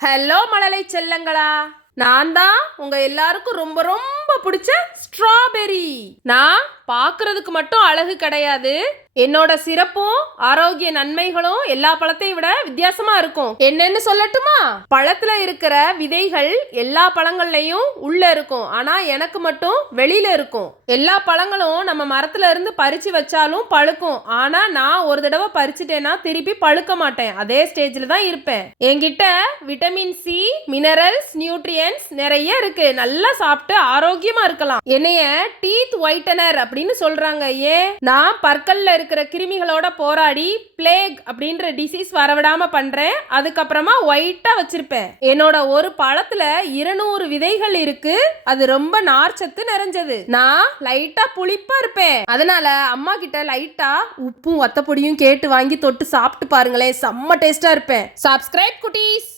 Hello மழலை செல்லங்களா, நான் தான் உங்க எல்லாருக்கும் ரொம்ப ரொம்ப பிடிச்ச ஸ்ட்ராபெரி. நான் பார்க்கறதுக்கு மட்டும் அழகு கிடையாது, என்னோட சிறப்பும் ஆரோக்கிய நன்மைகளும் எல்லா பழத்தையும் விட வித்தியாசமா இருக்கும். என்னன்னு சொல்லட்டுமா? பழத்துல இருக்கிற விதைகள் எல்லா பழங்கள்லயும் உள்ள இருக்கும், ஆனா எனக்கு மட்டும் வெளியில இருக்கும். எல்லா பழங்களும் நம்ம மரத்துல இருந்து பறிச்சு வச்சாலும் பழுக்கும், ஆனா நான் ஒரு தடவை பறிச்சுட்டேன்னா திருப்பி பழுக்க மாட்டேன், அதே ஸ்டேஜ்ல தான் இருப்பேன். என்கிட்ட விட்டமின் சி, மினரல்ஸ், நியூட்ரியன்ஸ் நிறைய இருக்கு. நல்லா சாப்பிட்டு ஆரோக்கியமா இருக்கலாம். என்னைய டீத் ஒயிட்டனர் அப்படின்னு சொல்றாங்க. ஏன்? நான் பற்கள்ல இருக்கிற கிருமிகளோட போராடி பிளேக் அப்படின்ற டிசீஸ் வரவிடாம பண்றேன். அதுக்கப்புறமா ஒயிட்டா வச்சிருப்பேன். என்னோட ஒரு பழத்துல 200 விதைகள் இருக்கு. அது ரொம்ப நார்ச்சத்து நிறைஞ்சது. நான் லைட்டா புளிப்பா இருப்பேன், அதனால அம்மா கிட்ட லைட்டா உப்பும் வத்தப்பொடியும் கேட்டு வாங்கி தொட்டு சாப்பிட்டு பாருங்களேன், செம்ம டேஸ்டா இருப்பேன். சப்ஸ்கிரைப் குட்டீஸ்.